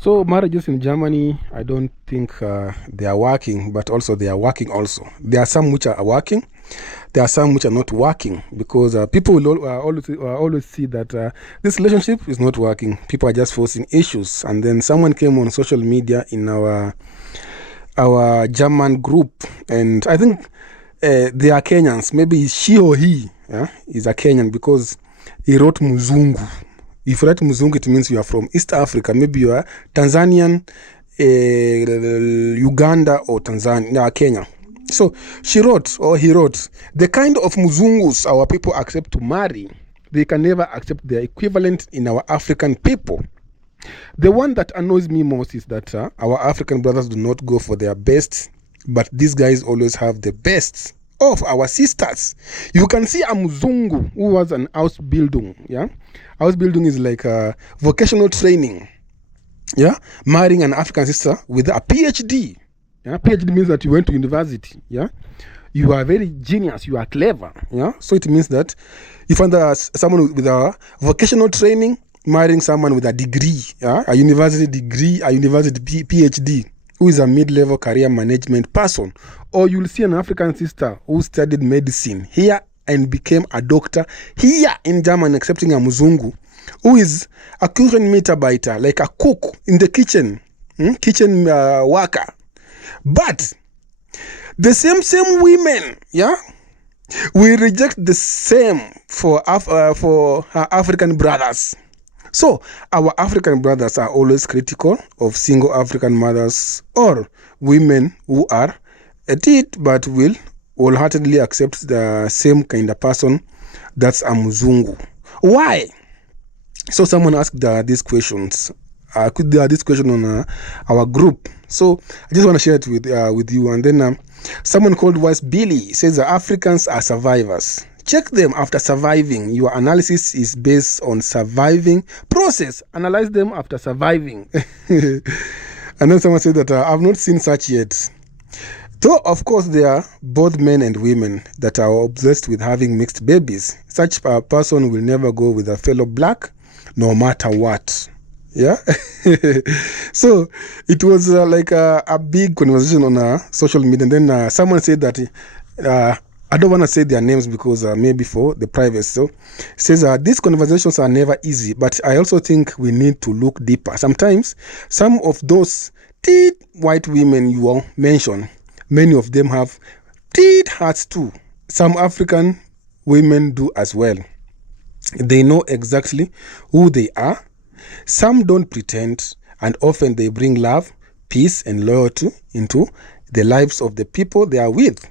So marriages in Germany, I don't think they are working, but also they are working also. There are some which are working. There are some which are not working because people will always see that this relationship is not working. People are just forcing issues. And then someone came on social media in our German group, and I think they are Kenyans. Maybe she or he is a Kenyan because he wrote Muzungu. If you write Muzungu, it means you are from East Africa. Maybe you are Tanzanian, Uganda, or Tanzania, Kenya. So she wrote, or he wrote, the kind of Muzungus our people accept to marry, they can never accept their equivalent in our African people. The one that annoys me most is that our African brothers do not go for their best, but these guys always have the best of our sisters. You can see a Muzungu who was an Ausbildung, yeah? Ausbildung is like a vocational training, yeah? Marrying an African sister with a PhD. Yeah? PhD means that you went to university, yeah? You are very genius, you are clever, yeah? So it means that you find someone with a vocational training marrying someone with a degree, yeah? A university degree, a university PhD, who is a mid-level career management person. Or you'll see an African sister who studied medicine here and became a doctor here in Germany, accepting a Muzungu, who is a Küchenmitarbeiter, like a cook in the kitchen, kitchen worker. But the same women, yeah, we reject the same for her African brothers. So our African brothers are always critical of single African mothers or women who are at it but will wholeheartedly accept the same kind of person that's a Muzungu. Why? So someone asked these questions. This question on our group. So I just want to share it with you. And then someone called Wise Billy says the Africans are survivors. Check them after surviving. Your analysis is based on surviving process. Analyze them after surviving. And then someone said that I've not seen such yet. Though, of course, there are both men and women that are obsessed with having mixed babies. Such a person will never go with a fellow black, no matter what. Yeah. So it was like a big conversation on social media. And then someone said that I don't want to say their names because maybe for the privacy. So it says these conversations are never easy, but I also think we need to look deeper. Sometimes some of those white women you all mentioned, many of them have hearts too. Some African women do as well. They know exactly who they are. Some don't pretend, and often they bring love, peace, and loyalty into the lives of the people they are with.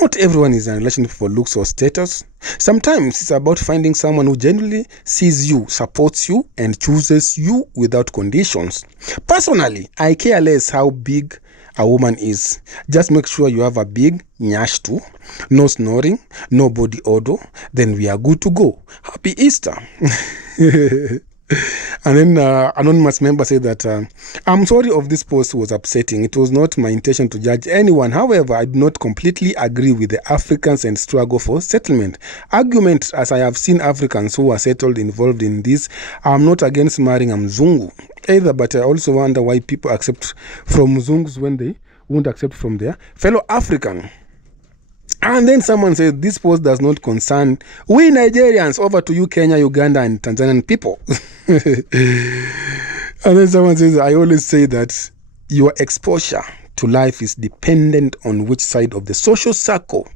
Not everyone is in a relationship for looks or status. Sometimes it's about finding someone who genuinely sees you, supports you, and chooses you without conditions. Personally, I care less how big a woman is. Just make sure you have a big nyash too. No snoring, no body odor. Then we are good to go. Happy Easter. And then anonymous member said that I'm sorry if this post was upsetting. It was not my intention to judge anyone. However, I do not completely agree with the Africans and struggle for settlement argument, as I have seen Africans who are settled involved in this. I'm not against marrying a Mzungu either, but I also wonder why people accept from Mzungus when they won't accept from their fellow African. And then someone said, this post does not concern we Nigerians. Over to you, Kenya, Uganda, and Tanzanian people. And then someone says, I always say that your exposure to life is dependent on which side of the social circle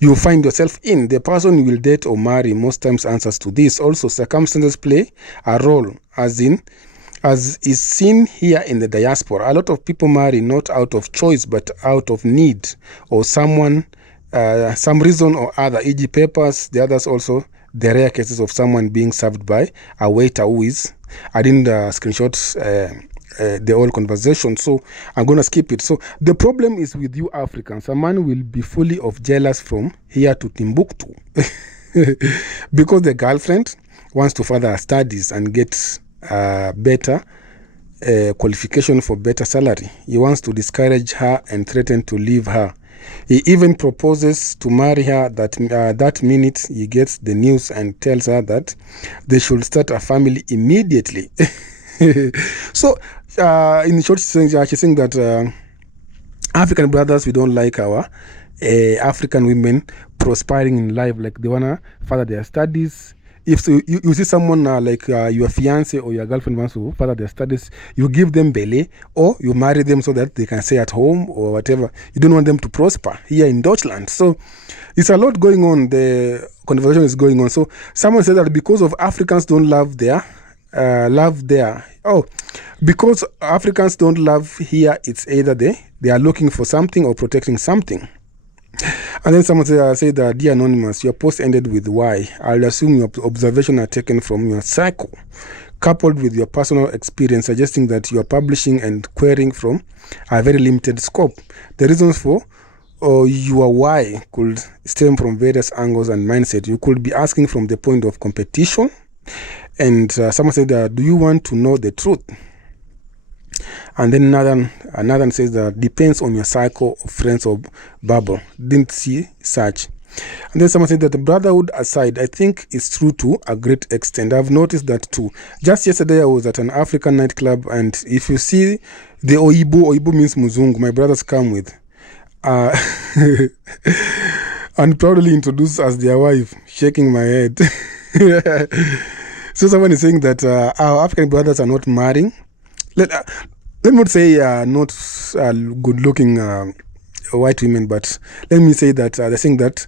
you find yourself in. The person you will date or marry most times answers to this. Also, circumstances play a role, as is seen here in the diaspora. A lot of people marry not out of choice, but out of need or some reason or other, e.g. papers. The others also, the rare cases of someone being served by a waiter who is, I didn't screenshot the whole conversation, so I'm going to skip it. So the problem is with you Africans. A man will be fully of jealous from here to Timbuktu because the girlfriend wants to further her studies and get better qualification for better salary. He wants to discourage her and threaten to leave her. He even proposes to marry her that minute he gets the news and tells her that they should start a family immediately. So, in short, she's saying that African brothers, we don't like our African women prospering in life. Like they wanna further their studies. If so, you see someone like your fiance or your girlfriend wants to further their studies, you give them belly or you marry them so that they can stay at home or whatever. You don't want them to prosper here in Deutschland. So it's a lot going on. The conversation is going on. So someone said that because of Africans don't love their because Africans don't love here, it's either they are looking for something or protecting something. And then someone said that, dear Anonymous, your post ended with why. I'll assume your observations are taken from your cycle, coupled with your personal experience, suggesting that you are publishing and querying from a very limited scope. The reasons for your why could stem from various angles and mindset. You could be asking from the point of competition. And someone said, do you want to know the truth? And then another says that depends on your cycle of friends or bubble. Didn't see such. And then someone said that the brotherhood aside, I think it's true to a great extent. I've noticed that too. Just yesterday I was at an African nightclub, and if you see the Oibo means Muzungu, my brothers come with, and proudly introduced as their wife, shaking my head. So someone is saying that our African brothers are not marrying. Let me not say not good-looking white women, but let me say that they're saying that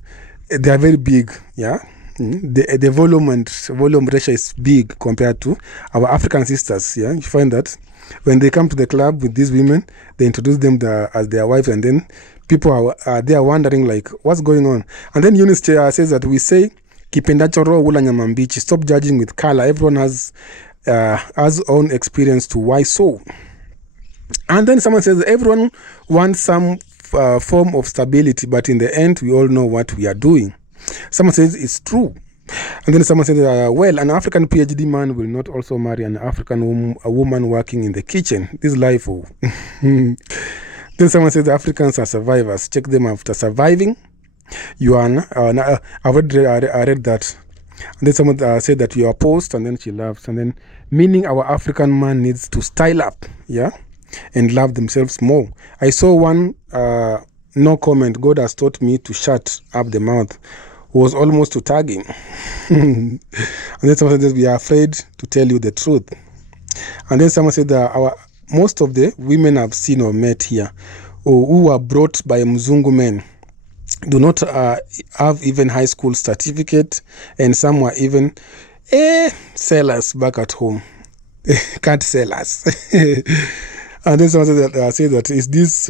they are very big, yeah? The volume ratio is big compared to our African sisters, yeah? You find that when they come to the club with these women, they introduce them as their wives, and then people they are wondering, like, what's going on? And then Eunice says that we say, Kipendacho roho hula nyama mbichi. Stop judging with color. Everyone has own experience to why so. And then someone says everyone wants some form of stability, but in the end, we all know what we are doing. Someone says it's true. And then someone says, well, an African PhD man will not also marry an African woman working in the kitchen. This is life. Oh. Then someone says the Africans are survivors. Check them after surviving. You are, I read that. And then someone said that you are post, and then she laughs. And then, meaning our African man needs to style up, yeah, and love themselves more. I saw one, no comment, God has taught me to shut up the mouth, was almost to tag him. And then someone said we are afraid to tell you the truth. And then someone said that most of the women I've seen or met here, or who were brought by Mzungu men, do not have even high school certificate, and some were even sellers back at home. Can't sell us. And then someone said that is this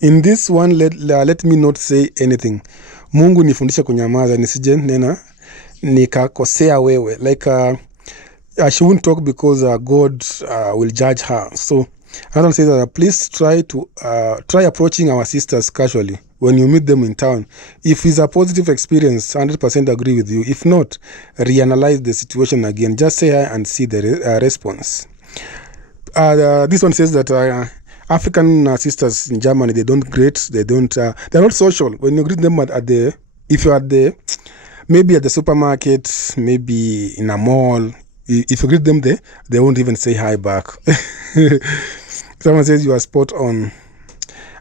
in this one, let me not say anything. Mungu nifundisha kunyamaza nisije nena nikakosea wewe. Like she won't talk because God will judge her. So Adam says that please try approaching our sisters casually when you meet them in town. If it's a positive experience, 100% agree with you. If not, reanalyze the situation again. Just say hi and see the response. This one says that African sisters in Germany, they don't greet, they're not social. When you greet them if you're maybe at the supermarket, maybe in a mall, if you greet them there, they won't even say hi back. Someone says you are spot on.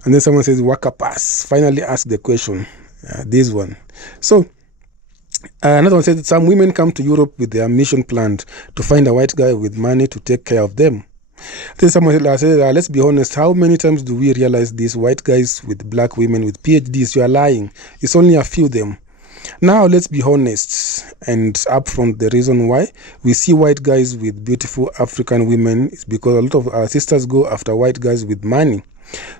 And then someone says waka pass. Finally ask the question. This one. So another one says that some women come to Europe with their mission planned to find a white guy with money to take care of them. Then someone says, let's be honest, how many times do we realize these white guys with black women with PhDs? You are lying. It's only a few of them. Now let's be honest and upfront. The reason why we see white guys with beautiful African women is because a lot of our sisters go after white guys with money.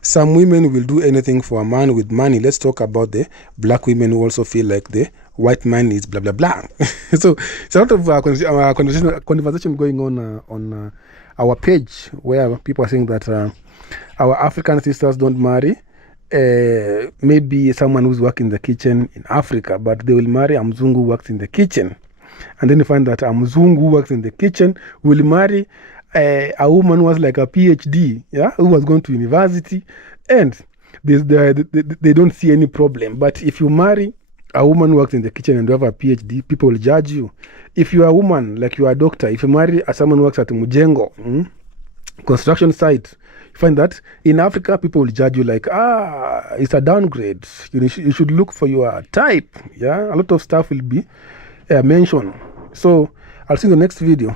Some women will do anything for a man with money. Let's talk about the black women who also feel like the white man is blah blah blah. So it's a lot of conversation going on our page, where people are saying that our African sisters don't marry maybe someone who's working in the kitchen in Africa, but they will marry a Mzungu who works in the kitchen. And then you find that a Mzungu who works in the kitchen will marry a woman who was like a PhD, yeah, who was going to university, and they don't see any problem. But if you marry a woman who works in the kitchen and you have a PhD, people will judge you. If you are a woman, like you are a doctor, if you marry someone who works at Mujengo, construction site, you find that in Africa, people will judge you like, it's a downgrade. You should look for your type. Yeah, a lot of stuff will be mentioned. So I'll see you in the next video.